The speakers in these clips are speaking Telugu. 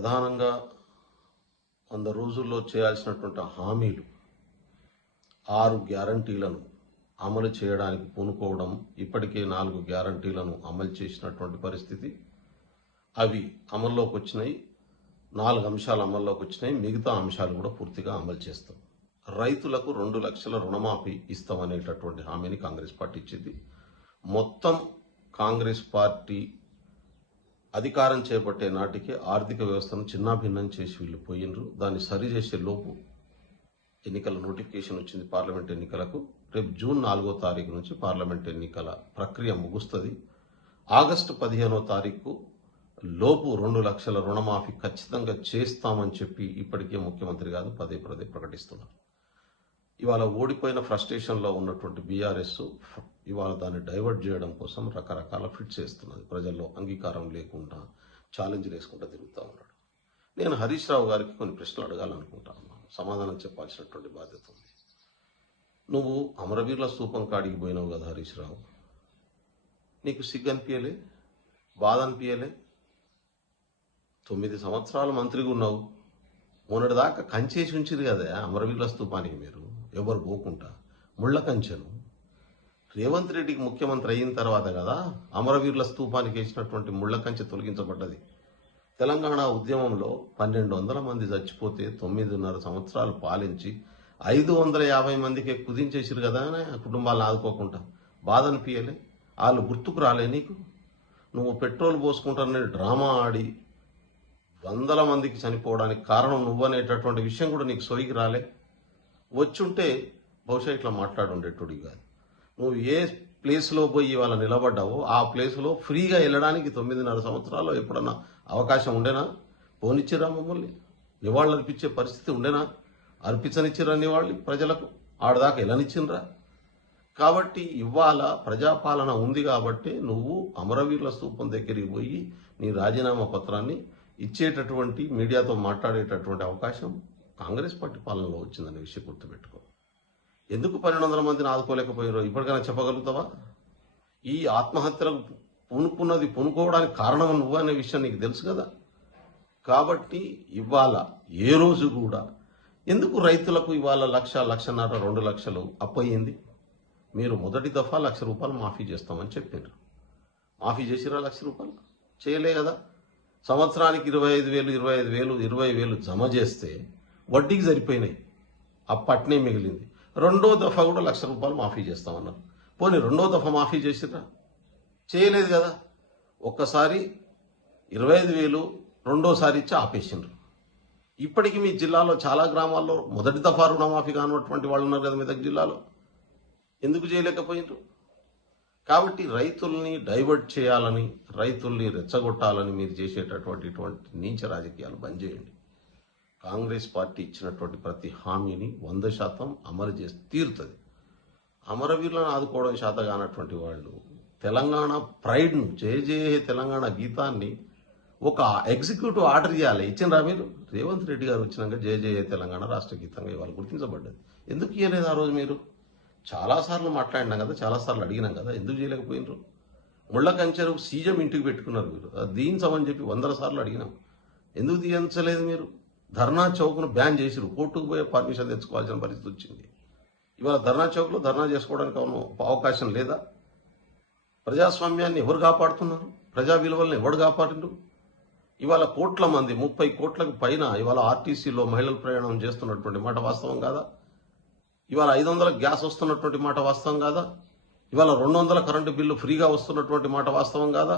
ప్రధానంగా 100 రోజుల్లో చేయాల్సినటువంటి హామీలు 6 గ్యారంటీలను అమలు చేయడానికి పూనుకోవడం, ఇప్పటికే 4 గ్యారంటీలను అమలు చేసినటువంటి పరిస్థితి. అవి అమల్లోకి వచ్చినాయి, 4 అంశాలు అమల్లోకి వచ్చినాయి, మిగతా అంశాలు కూడా పూర్తిగా అమలు చేస్తాం. రైతులకు 2 లక్షల రుణమాఫీ ఇస్తామనేటటువంటి హామీని కాంగ్రెస్ పార్టీ ఇచ్చింది. మొత్తం కాంగ్రెస్ పార్టీ అధికారం చేపట్టే నాటికి ఆర్థిక వ్యవస్థను చిన్నాభిన్నం చేసి వీళ్ళు పోయినరు. దాన్ని సరిచేసే లోపు ఎన్నికల నోటిఫికేషన్ వచ్చింది పార్లమెంట్ ఎన్నికలకు. రేపు జూన్ 4వ తారీఖు నుంచి పార్లమెంట్ ఎన్నికల ప్రక్రియ ముగుస్తుంది. ఆగస్టు 15వ తారీఖు లోపు 2 లక్షల రుణమాఫీ ఖచ్చితంగా చేస్తామని చెప్పి ఇప్పటికే ముఖ్యమంత్రి గారు పదే ప్రకటిస్తున్నారు. ఇవాళ ఓడిపోయిన ఫ్రస్ట్రేషన్లో ఉన్నటువంటి బీఆర్ఎస్ ఇవాళ దాన్ని డైవర్ట్ చేయడం కోసం రకరకాల ఫిట్స్ చేస్తున్నది. ప్రజల్లో అంగీకారం లేకుండా ఛాలెంజ్లు వేసుకుంటూ తిరుగుతూ ఉన్నాడు. నేను హరీష్ రావు గారికి కొన్ని ప్రశ్నలు అడగాలనుకుంటా ఉన్నాను, సమాధానం చెప్పాల్సినటువంటి బాధ్యత ఉంది. నువ్వు అమరవీరుల స్తూపం కాడికి పోయినావు కదా హరీష్ రావు, నీకు సిగ్గు అనిపించలే, బాధ అనిపించలే? 9 సంవత్సరాలు మంత్రిగా ఉన్నావు, మొన్నటిదాకా కంచేసి ఉంచిరు కదా అమరవీరుల స్తూపానికి. మీరు ఎవరు పోకుండా ముళ్ళ కంచెను రేవంత్ రెడ్డికి ముఖ్యమంత్రి అయిన తర్వాత కదా అమరవీరుల స్తూపానికి వేసినటువంటి ముళ్ళ కంచె తొలగించబడ్డది. తెలంగాణ ఉద్యమంలో 1200 మంది చచ్చిపోతే 9.5 సంవత్సరాలు పాలించి 550 మందికి కుదించేసిరు కదా కుటుంబాలను ఆదుకోకుండా. బాధ అనిపించలే? వాళ్ళు గుర్తుకు రాలే నీకు? నువ్వు పెట్రోల్ పోసుకుంటానని డ్రామా ఆడి 100 మందికి చనిపోవడానికి కారణం నువ్వనేటటువంటి విషయం కూడా నీకు సోయికి రాలే? వచ్చుంటే బహుశా ఇట్లా మాట్లాడుండేటోడి కాదు. నువ్వు ఏ ప్లేస్లో పోయి ఇవాళ నిలబడ్డావో ఆ ప్లేస్లో ఫ్రీగా వెళ్ళడానికి 9.5 సంవత్సరాల్లో ఎప్పుడన్నా అవకాశం ఉండేనా? పోనిచ్చిరా మమ్మల్ని? నివాళులు అర్పించే పరిస్థితి ఉండేనా? అర్పించనిచ్చిరా నివాళులు ప్రజలకు? ఆడదాకా వెళ్ళనిచ్చిండ్రా? కాబట్టి ఇవాళ ప్రజాపాలన ఉంది కాబట్టి నువ్వు అమరవీరుల స్తూపం దగ్గరికి పోయి నీ రాజీనామా పత్రాన్ని ఇచ్చేటటువంటి, మీడియాతో మాట్లాడేటటువంటి అవకాశం కాంగ్రెస్ పార్టీ పాలనలో వచ్చిందనే విషయం గుర్తుపెట్టుకో. ఎందుకు 1200 మందిని ఆదుకోలేకపోయారో ఇప్పటికైనా చెప్పగలుగుతావా? ఈ ఆత్మహత్యలకు పూనుకోవడానికి కారణం నువ్వు అనే విషయం నీకు తెలుసు కదా. కాబట్టి ఇవాళ ఏ రోజు కూడా ఎందుకు రైతులకు ఇవాళ 1,00,000, 1,50,000, 2 లక్షలు అప్పయింది? మీరు మొదటి దఫా 1,00,000 రూపాయలు మాఫీ చేస్తామని చెప్పారు. మాఫీ చేసిరా 1,00,000 రూపాయలు? చేయలే కదా. సంవత్సరానికి 25,000, 20,000 జమ చేస్తే వడ్డీకి సరిపోయినాయి, అప్పట్నే మిగిలింది. 2వ దఫా కూడా 1,00,000 రూపాయలు మాఫీ చేస్తామన్నారు. పోనీ 2వ దఫా మాఫీ చేసిరా? చేయలేదు కదా. ఒక్కసారి 25,000 రెండోసారి ఇచ్చి ఆపేసిండ్రు. ఇప్పటికీ మీ జిల్లాలో చాలా గ్రామాల్లో మొదటి దఫా రుణమాఫీ కానటువంటి వాళ్ళు ఉన్నారు కదా మెదక్ జిల్లాలో. ఎందుకు చేయలేకపోయినరు? కాబట్టి రైతుల్ని డైవర్ట్ చేయాలని, రైతుల్ని రెచ్చగొట్టాలని మీరు చేసేటటువంటి నీచ రాజకీయాలు బంద్ చేయండి. కాంగ్రెస్ పార్టీ ఇచ్చినటువంటి ప్రతి హామీని 100% అమలు చేసి తీరుతుంది. అమరవీరులను ఆదుకోవడం శాత కానటువంటి వాళ్ళు తెలంగాణ ప్రైడ్ను, జయ తెలంగాణ గీతాన్ని ఒక ఎగ్జిక్యూటివ్ ఆర్డర్ చేయాలి. ఇచ్చిండ్రా మీరు? రేవంత్ రెడ్డి గారు వచ్చినాక జయ తెలంగాణ రాష్ట్ర గీతంగా ఇవాళ గుర్తించబడ్డది. ఎందుకు ఇవ్వలేదు ఆ రోజు? మీరు చాలాసార్లు మాట్లాడినాం కదా, చాలాసార్లు అడిగినాం కదా, ఎందుకు చేయలేకపోయినరు? ముళ్ళ కంచెరు సీఎం ఇంటికి పెట్టుకున్నారు మీరు, దించమని చెప్పి 100 సార్లు అడిగినాం. ఎందుకు దించలేదు మీరు? ధర్నా చౌక్ను బ్యాన్ చేసిరు, కోర్టుకు పోయే పర్మిషన్ తెచ్చుకోవాల్సిన పరిస్థితి వచ్చింది. ఇవాళ ధర్నా చౌక్లో ధర్నా చేసుకోవడానికి అవకాశం లేదా? ప్రజాస్వామ్యాన్ని ఎవరు కాపాడుతున్నారు? ప్రజా విలువలను ఎవరు కాపాడిండ్రు? ఇవాళ కోట్ల మంది, 30 కోట్లకు పైన ఇవాళ ఆర్టీసీలో మహిళలు ప్రయాణం చేస్తున్నటువంటి మాట వాస్తవం కాదా? ఇవాళ 500 గ్యాస్ వస్తున్నటువంటి మాట వాస్తవం కాదా? ఇవాళ 200 కరెంటు బిల్లు ఫ్రీగా వస్తున్నటువంటి మాట వాస్తవం కాదా?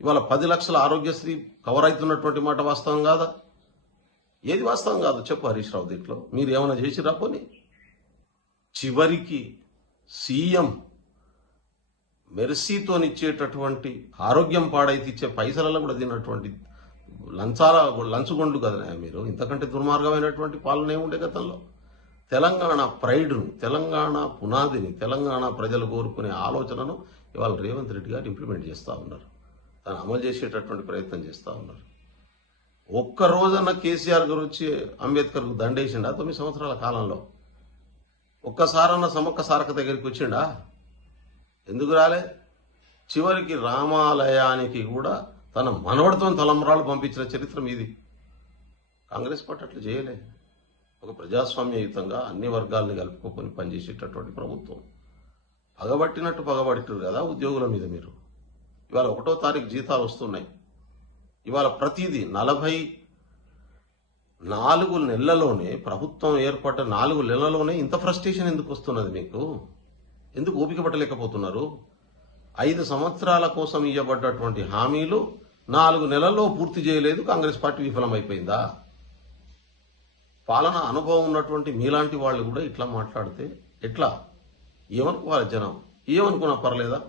ఇవాళ 10 లక్షల ఆరోగ్యశ్రీ కవర్ అవుతున్నటువంటి మాట వాస్తవం కాదా? ఏది వాస్తవం కాదు చెప్పు హరీష్ రావు. దీంట్లో మీరు ఏమైనా చేసిరా? పోనీ చివరికి సీఎం మెర్సీతోనిచ్చేటటువంటి ఆరోగ్యం పాడైతే ఇచ్చే పైసలలో కూడా తిన్నటువంటి లంచుగొండ్లు కదా మీరు. ఇంతకంటే దుర్మార్గమైనటువంటి పాలన ఏముండే గతంలో? తెలంగాణ ప్రైడ్ను, తెలంగాణ పునాదిని, తెలంగాణ ప్రజలు కోరుకునే ఆలోచనను ఇవాళ రేవంత్ రెడ్డి గారు ఇంప్లిమెంట్ చేస్తూ ఉన్నారు, దాన్ని అమలు చేసేటటువంటి ప్రయత్నం చేస్తూ ఉన్నారు. ఒక్క రోజన్న కేసీఆర్ గారు వచ్చి అంబేద్కర్కు దండేసిండా 9 సంవత్సరాల కాలంలో? ఒక్కసారన్న సమ్మక్క సారక్క దగ్గరికి వచ్చిండా? ఎందుకు రాలే? చివరికి రామాలయానికి కూడా తన మనవడితో తలంబరాలు పంపించిన చరిత్ర మీది. కాంగ్రెస్ పార్టీ అట్లా చేయలే. ఒక ప్రజాస్వామ్యయుతంగా అన్ని వర్గాల్ని కలుపుకొని పనిచేసేటటువంటి ప్రభుత్వం. పగబట్టినట్టు పగబట్టారు కదా ఉద్యోగుల మీద మీరు. ఇవాళ 1వ తారీఖు జీతాలు వస్తున్నాయి. ఇవాళ ప్రతిదీ 44 నెలల్లోనే, ప్రభుత్వం ఏర్పడ్డ 4 నెలల్లోనే ఇంత ఫ్రస్ట్రేషన్ ఎందుకు వస్తున్నది మీకు? ఎందుకు ఓపిక పట్టలేకపోతున్నారు? 5 సంవత్సరాల కోసం ఇవ్వబడ్డటువంటి హామీలు 4 నెలల్లో పూర్తి చేయలేదు. కాంగ్రెస్ పార్టీ విఫలమైపోయిందా? పాలన అనుభవం ఉన్నటువంటి మీలాంటి వాళ్ళు కూడా ఇట్లా మాట్లాడితే ఎట్లా? ఏమనుకోవాలి జనం? ఏమనుకున్నా పర్లేదా?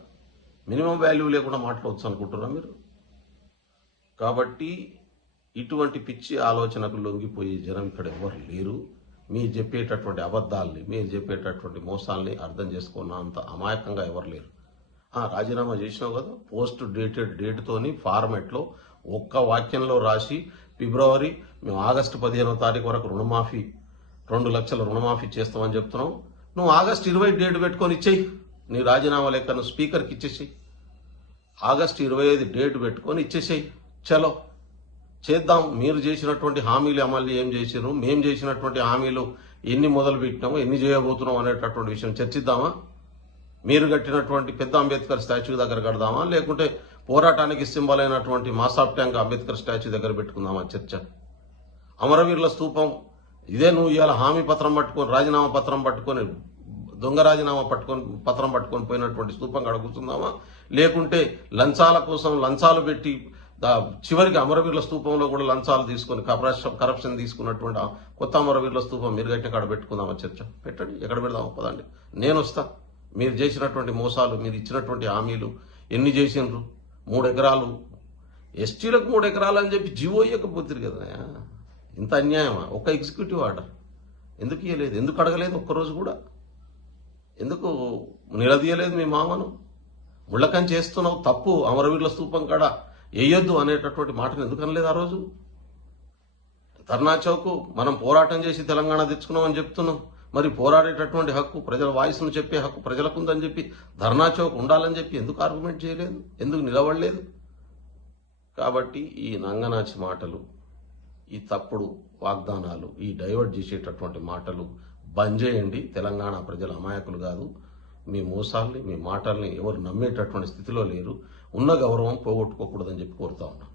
మినిమం వాల్యూ లేకుండా మాట్లాడవచ్చు అనుకుంటున్నా మీరు? కాబట్టి ఇటువంటి పిచ్చి ఆలోచనకు లొంగిపోయే జనం ఇక్కడ ఎవరు లేరు. మీరు చెప్పేటటువంటి అబద్ధాలని, మీరు చెప్పేటటువంటి మోసాలని అర్థం చేసుకున్న అంత అమాయకంగా ఎవరు లేరు. రాజీనామా చేసినావు కదా, పోస్ట్ డేటెడ్ డేట్తోని ఫార్మెట్లో ఒక్క వాక్యంలో రాసి ఫిబ్రవరి మేము ఆగస్టు 15వ తారీఖు వరకు రుణమాఫీ 2 లక్షల రుణమాఫీ చేస్తామని చెప్తున్నావు. నువ్వు ఆగస్టు 20 డేట్ పెట్టుకొని ఇచ్చేయి. నీ రాజీనామా లెక్క నువ్వు స్పీకర్కి ఇచ్చేసేయి. ఆగస్టు 25 డేట్ పెట్టుకొని ఇచ్చేసేయి. చలో చేద్దాం. మీరు చేసినటువంటి హామీలు అమలు ఏం చేసినారు, మేము చేసినటువంటి హామీలు ఎన్ని మొదలు పెట్టినాము, ఎన్ని చేయబోతున్నాం అనేటటువంటి విషయం చర్చిద్దామా? మీరు కట్టినటువంటి పెద్ద అంబేద్కర్ స్టాచ్యూ దగ్గర కడదామా, లేకుంటే పోరాటానికి సింబల్ అయినటువంటి మాసాబ్ ట్యాంక్ అంబేద్కర్ స్టాచ్యూ దగ్గర పెట్టుకుందామా చర్చ? అమరవీరుల స్తూపం ఇదే నువ్వు ఇవాళ హామీ పత్రం పట్టుకొని, రాజీనామా పత్రం పట్టుకొని, దొంగ రాజీనామా పత్రం పట్టుకొని పోయినటువంటి స్తూపం కాడ కూర్చుందామా, లేకుంటే లంచాల కోసం లంచాలు పెట్టి చివరికి అమరవీరుల స్తూపంలో కూడా లంచాలు తీసుకొని కరప్షన్ తీసుకున్నటువంటి కొత్త అమరవీరుల స్తూపం మీరు కట్టిన కాడ పెట్టుకుందామా చర్చ? పెట్టండి. ఎక్కడ పెడదామా పదండి, నేను వస్తా. మీరు చేసినటువంటి మోసాలు, మీరు ఇచ్చినటువంటి హామీలు ఎన్ని చేసినారు? 3 ఎకరాలు ఎస్టీలకు 3 ఎకరాలు అని చెప్పి జీవో ఇవ్వకపోతుంది కదా. ఇంత అన్యాయమా? ఒక ఎగ్జిక్యూటివ్ ఆర్డర్ ఎందుకు ఇవ్వలేదు? ఎందుకు అడగలేదు? ఒక్కరోజు కూడా ఎందుకు నిలదీయలేదు మీ మామను? ముళ్ళకం చేస్తున్నావు, తప్పు, అమరవీరుల స్తూపం కాడ వేయొద్దు అనేటటువంటి మాటను ఎందుకు అనలేదు ఆ రోజు? ధర్నా చౌక్ మనం పోరాటం చేసి తెలంగాణ తెచ్చుకున్నాం అని చెప్తున్నాం. మరి పోరాడేటటువంటి హక్కు, ప్రజల వాయిస్ను చెప్పే హక్కు ప్రజలకు ఉందని చెప్పి ధర్నా చౌక్ ఉండాలని చెప్పి ఎందుకు ఆర్గ్యుమెంట్ చేయలేదు? ఎందుకు నిలబడలేదు? కాబట్టి ఈ నంగనాచి మాటలు, ఈ తప్పుడు వాగ్దానాలు, ఈ డైవర్ట్ చేసేటటువంటి మాటలు బంద్ చేయండి. తెలంగాణ ప్రజల అమాయకులు కాదు. మీ మోసాల్ని, మీ మాటల్ని ఎవరు నమ్మేటటువంటి స్థితిలో లేరు. ఉన్న గౌరవం పోగొట్టుకోకూడదని చెప్పి కోరుతా ఉన్నాం.